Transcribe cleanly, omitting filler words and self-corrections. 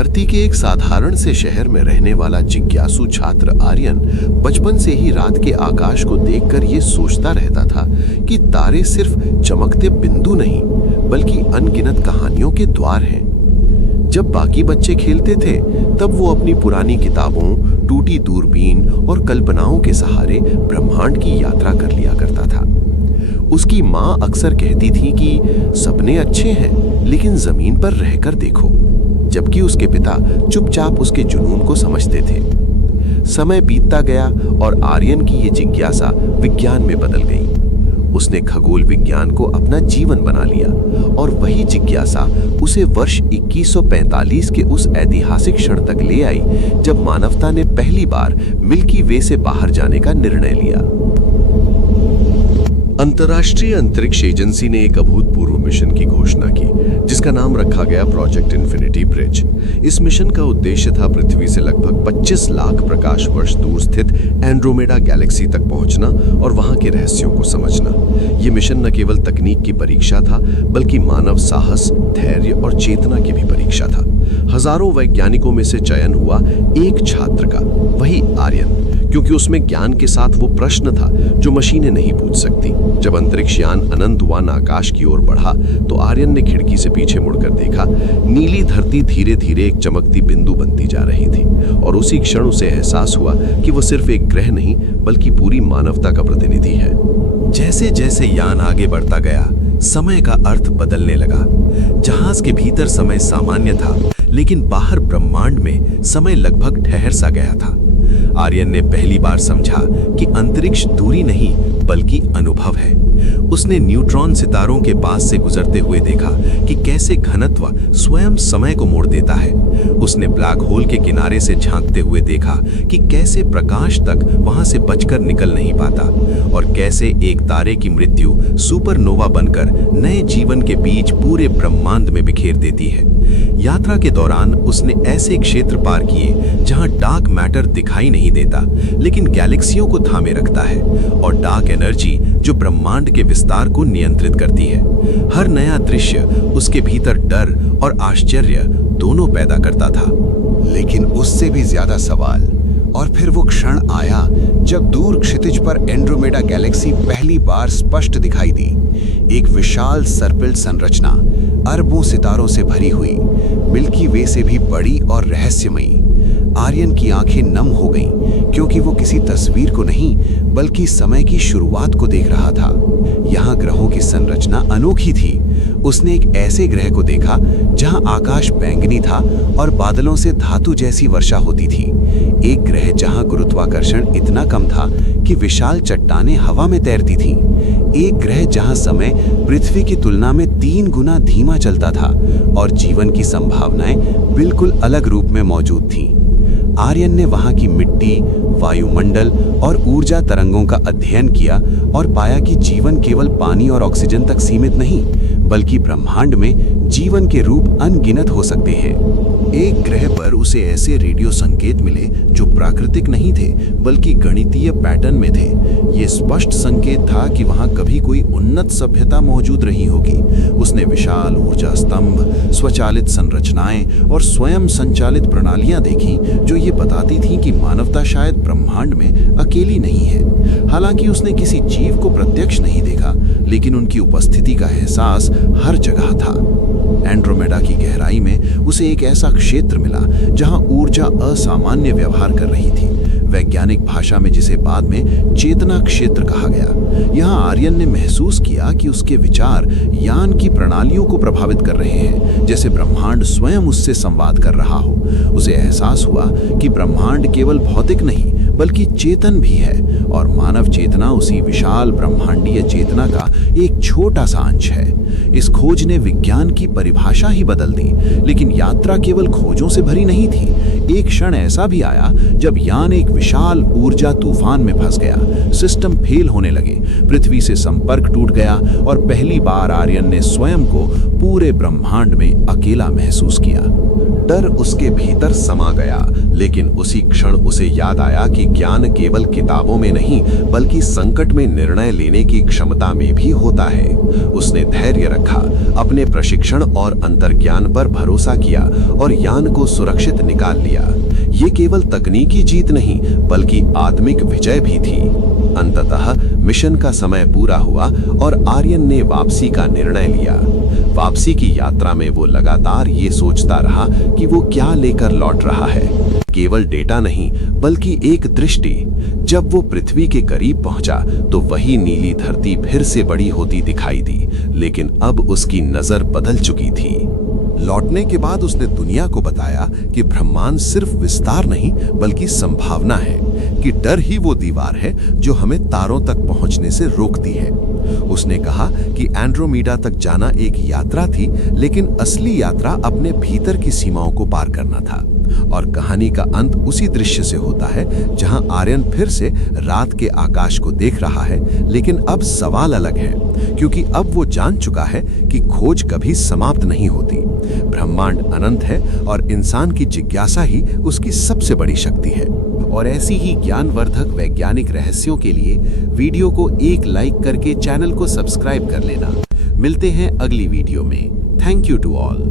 धरती के एक साधारण से शहर में रहने वाला जिज्ञासु छात्र आर्यन बचपन से ही रात के आकाश को देखकर ये सोचता रहता था कि तारे सिर्फ चमकते बिंदु नहीं बल्कि अनगिनत कहानियों के द्वार हैं। जब बाकी बच्चे खेलते थे तब वो अपनी पुरानी किताबों, टूटी दूरबीन और कल्पनाओं के सहारे ब्रह्मांड की यात्रा कर लिया करता था। उसकी माँ अक्सर कहती थी कि सपने अच्छे हैं लेकिन जमीन पर रहकर देखो, जबकि उसके पिता चुपचाप उसके जुनून को समझते थे। समय बीतता गया और आर्यन की ये जिज्ञासा विज्ञान में बदल गई। उसने खगोल विज्ञान को अपना जीवन बना लिया और वही जिज्ञासा उसे वर्ष 2145 के उस ऐतिहासिक क्षण तक ले आई जब मानवता ने पहली बार मिल्की वे से बाहर जाने का निर्णय लिया। अंतर्राष्ट्रीय अंतरिक्ष एजेंसी ने एक अभूतपूर्व मिशन की घोषणा की जिसका नाम रखा गया प्रोजेक्ट इन्फिनिटी ब्रिज। इस मिशन का उद्देश्य था पृथ्वी से लगभग 25 लाख प्रकाश वर्ष दूर स्थित एंड्रोमेडा गैलेक्सी तक पहुंचना और वहां के रहस्यों को समझना। ये मिशन न केवल तकनीक की परीक्षा था बल्कि मानव साहस, धैर्य और चेतना की भी परीक्षा था। हजारों वैज्ञानिकों में से चयन हुआ एक छात्र का, वही आर्यन, क्योंकि उसमें ज्ञान के साथ वो प्रश्न था जो मशीनें नहीं पूछ सकती। जब अंतरिक्ष यान अनंतवान आकाश की ओर बढ़ा तो आर्यन ने खिड़की से पीछे मुड़कर देखा। नीली धरती धीरे धीरे एक चमकती बिंदु बनती जा रही थी और उसी क्षण उसे एहसास हुआ कि वो सिर्फ एक ग्रह नहीं बल्कि पूरी मानवता का प्रतिनिधि है। जैसे जैसे यान आगे बढ़ता गया समय का अर्थ बदलने लगा। जहाज के भीतर समय सामान्य था लेकिन बाहर ब्रह्मांड में समय लगभग ठहर सा गया था। आर्यन ने पहली बार समझा कि अंतरिक्ष दूरी नहीं बल्कि अनुभव है। उसने न्यूट्रॉन सितारों के पास से गुजरते हुए देखा कि कैसे घनत्व स्वयं समय को मोड़ देता है। उसने ब्लैक होल के किनारे से झांकते हुए देखा कि कैसे प्रकाश तक वहां से बचकर निकल नहीं पाता और कैसे एक तारे की मृत्यु सुपरनोवा बनकर नए जीवन के बीज पूरे ब्रह्मांड में बिखेर देती है। यात्रा के दौरान उसने ऐसे क्षेत्र पार किए जहां डार्क मैटर दिखाई नहीं देता लेकिन गैलेक्सियों को थामे रखता है और डार्क एनर्जी जो ब्रह्मांड के विस्तार को नियंत्रित करती है। हर नया दृश्य उसके भीतर डर और आश्चर्य दोनों पैदा करता था। लेकिन उससे भी ज्यादा सवाल। और फिर वो क्षण आया जब दूर क्षितिज पर एंड्रोमेडा गैलेक्सी पहली बार स्पष्ट दिखाई दी। एक विशाल सर्पिल संरचना, अरबों सितारों से भरी हुई, मिल्की वे से भी बड़ी और रहस्यमयी। आर्यन की आंखें नम हो गईं क्योंकि वो किसी तस्वीर को नहीं बल्कि समय की शुरुआत को देख रहा था। यहाँ ग्रहों की संरचना अनोखी थी। उसने एक ऐसे ग्रह को देखा जहाँ आकाश बैंगनी था और बादलों से धातु जैसी वर्षा होती थी। एक ग्रह जहाँ गुरुत्वाकर्षण इतना कम था कि विशाल चट्टानें हवा में तैरती थीं। एक ग्रह जहाँ समय पृथ्वी की तुलना में 3 गुना धीमा चलता था और जीवन की संभावनाएं बिल्कुल अलग रूप में मौजूद थीं। आर्यन ने वहां की मिट्टी, वायुमंडल और ऊर्जा तरंगों का अध्ययन किया और पाया कि जीवन केवल पानी और ऑक्सीजन तक सीमित नहीं बल्कि ब्रह्मांड में जीवन के रूप अनगिनत हो सकते हैं। एक ग्रह पर उसे ऐसे रेडियो संकेत मिले जो प्राकृतिक नहीं थे बल्कि गणितीय पैटर्न में थे। ये स्पष्ट संकेत था कि वहां कभी कोई उन्नत सभ्यता मौजूद रही होगी। उसने विशाल ऊर्जा स्तंभ, स्वचालित संरचनाएं और स्वयं संचालित प्रणालियां देखी जो ये बताती थीं कि मानवता शायद ब्रह्मांड में अकेली नहीं है। हालांकि उसने किसी जीव को प्रत्यक्ष नहीं देखा लेकिन उनकी उपस्थिति का एहसास हर जगह था। एंड्रोमेडा की गहराई में उसे एक ऐसा क्षेत्र मिला जहां ऊर्जा असामान्य व्यवहार कर रही थी, वैज्ञानिक भाषा में जिसे बाद में चेतना क्षेत्र कहा गया। यहाँ आर्यन ने महसूस किया कि उसके विचार यान की प्रणालियों को प्रभावित कर रहे हैं, जैसे ब्रह्मांड स्वयं उससे संवाद कर रहा हो। उसे एहसास हुआ कि ब्रह्मांड केवल भौतिक नहीं बल्कि चेतन भी है और मानव चेतना उसी विशाल ब्रह्मांडीय चेतना का एक छोटा सा अंश है। इस खोज ने विज्ञान की परिभाषा ही बदल दी, लेकिन यात्रा केवल खोजों से भरी नहीं थी। एक क्षण ऐसा भी आया जब यान एक विशाल ऊर्जा तूफान में फंस गया। सिस्टम फेल होने लगे, पृथ्वी से संपर्क टूट गया और पहली बार आर्यन ने स्वयं को पूरे ब्रह्मांड में अकेला महसूस किया। डर उसके भीतर समा गया, लेकिन उसी क्षण उसे याद आया कि ज्ञान केवल किताबों में नहीं बल्कि संकट में निर्णय लेने की क्षमता में भी होता है। उसने धैर्य रखा, अपने प्रशिक्षण और अंतर्ज्ञान पर भरोसा किया और यान को सुरक्षित निकाल लिया। ये केवल तकनीकी जीत नहीं बल्कि आत्मिक विजय भी थी। अंततः मिशन का समय पूरा हुआ और आर्यन ने वापसी का निर्णय लिया। वापसी की यात्रा में वो लगातार ये सोचता रहा कि वो क्या लेकर लौट रहा है। केवल डेटा नहीं बल्कि एक दृष्टि। जब वो पृथ्वी के करीब पहुंचा तो वही नीली धरती फिर से बड़ी होती दिखाई दी, लेकिन अब उसकी नजर बदल चुकी थी। लौटने के बाद उसने दुनिया को बताया कि ब्रह्मांड सिर्फ विस्तार नहीं बल्कि संभावना है, कि डर ही वो दीवार है जो हमें तारों तक पहुंचने से रोकती है। उसने कहा कि एंड्रोमेडा तक जाना एक यात्रा थी, लेकिन असली यात्रा अपने भीतर की सीमाओं को पार करना था। और कहानी का अंत उसी दृश्य से होता है जहां आर्यन फिर से रात के आकाश को देख रहा है, लेकिन अब सवाल अलग है, क्योंकि अब वो जान चुका है कि खोज कभी समाप्त नहीं होती। ब्रह्मांड अनंत है और इंसान की जिज्ञासा ही उसकी सबसे बड़ी शक्ति है। और ऐसी ही ज्ञानवर्धक वैज्ञानिक रहस्यों के लिए वीडियो को एक लाइक करके चैनल को सब्सक्राइब कर लेना। मिलते हैं अगली वीडियो में। Thank you to all.